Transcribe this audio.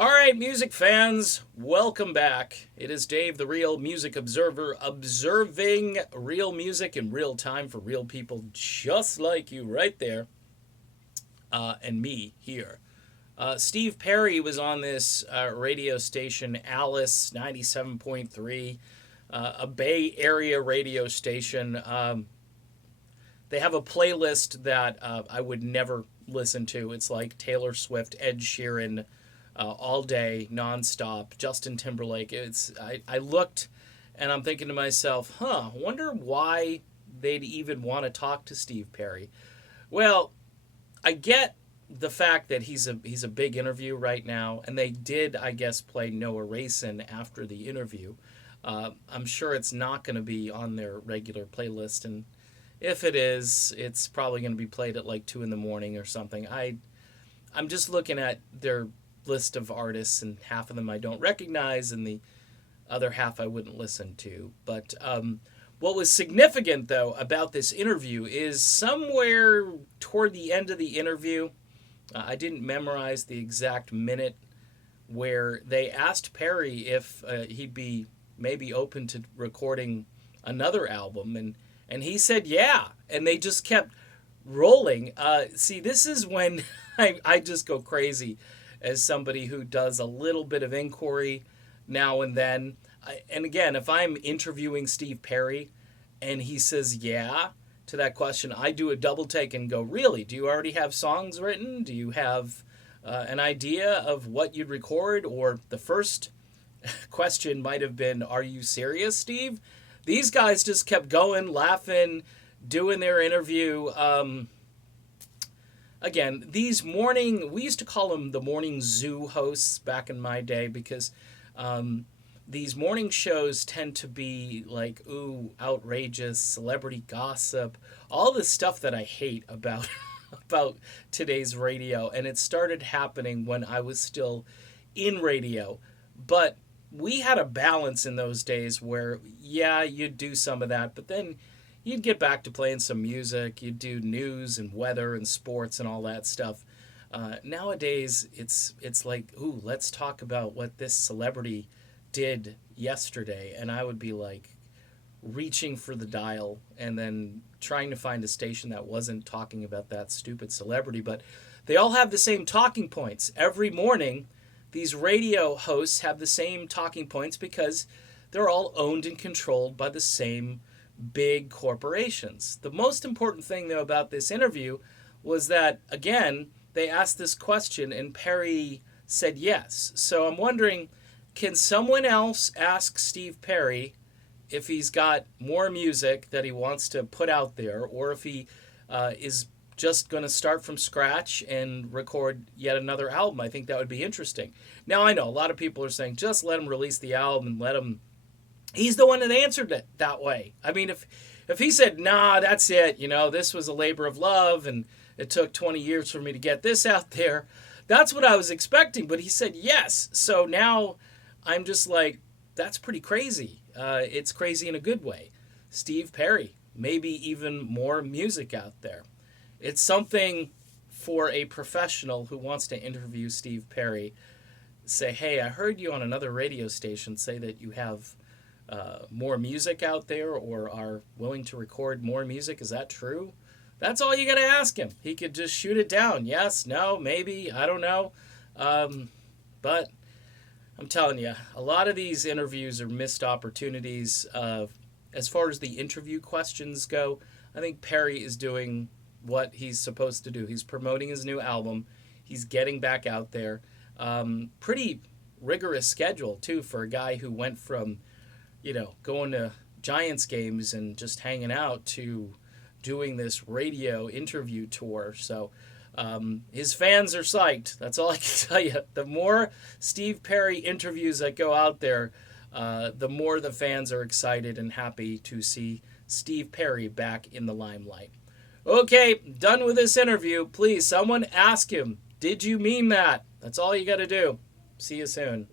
All right, music fans, welcome back. It is Dave, the Real Music Observer, observing real music in real time for real people just like you right there, and me here. Steve Perry was on this radio station, Alice 97.3, a Bay Area radio station. They have a playlist that I would never listen to. It's like Taylor Swift, Ed Sheeran, all day, nonstop. Justin Timberlake. I looked, and I'm thinking to myself, wonder why they'd even want to talk to Steve Perry. Well, I get the fact that he's a big interview right now, and they did, I guess, play Noah Racin after the interview. I'm sure it's not going to be on their regular playlist, and if it is, it's probably going to be played at like 2 in the morning or something. I'm just looking at their list of artists, and half of them I don't recognize, and the other half I wouldn't listen to. But what was significant, though, about this interview is somewhere toward the end of the interview, I didn't memorize the exact minute, where they asked Perry if he'd be maybe open to recording another album, and he said yeah, and they just kept rolling. See, this is when I just go crazy as somebody who does a little bit of inquiry now and then. And again, if I'm interviewing Steve Perry and he says yeah to that question, I do a double take and go, really? Do you already have songs written? Do you have an idea of what you'd record? Or the first question might have been, are you serious, Steve? These guys just kept going, laughing, doing their interview. Again, we used to call them the morning zoo hosts back in my day, because these morning shows tend to be like, ooh, outrageous, celebrity gossip, all this stuff that I hate about about today's radio. And it started happening when I was still in radio. But we had a balance in those days where, yeah, you'd do some of that, but then you'd get back to playing some music. You'd do news and weather and sports and all that stuff. Nowadays, it's like, ooh, let's talk about what this celebrity did yesterday. And I would be like reaching for the dial and then trying to find a station that wasn't talking about that stupid celebrity. But they all have the same talking points. Every morning, these radio hosts have the same talking points because they're all owned and controlled by the same big corporations. The most important thing, though, about this interview was that, again, they asked this question and Perry said yes. So I'm wondering, can someone else ask Steve Perry if he's got more music that he wants to put out there, or if he is just going to start from scratch and record yet another album? I think that would be interesting. Now, I know a lot of people are saying, just let him release the album and let him. He's the one that answered it that way. I mean, if he said, nah, that's it, this was a labor of love and it took 20 years for me to get this out there, that's what I was expecting. But he said yes. So now I'm just like, that's pretty crazy. It's crazy in a good way. Steve Perry, maybe even more music out there. It's something for a professional who wants to interview Steve Perry. Say, hey, I heard you on another radio station say that you have more music out there, or are willing to record more music. Is that true? That's all you got to ask him. He could just shoot it down. Yes, no, maybe, I don't know. But I'm telling you, a lot of these interviews are missed opportunities. As far as the interview questions go, I think Perry is doing what he's supposed to do. He's promoting his new album. He's getting back out there. Pretty rigorous schedule, too, for a guy who went from, going to Giants games and just hanging out to doing this radio interview tour. So his fans are psyched. That's all I can tell you. The more Steve Perry interviews that go out there, the more the fans are excited and happy to see Steve Perry back in the limelight. Okay, done with this interview. Please, someone ask him, did you mean that? That's all you got to do. See you soon.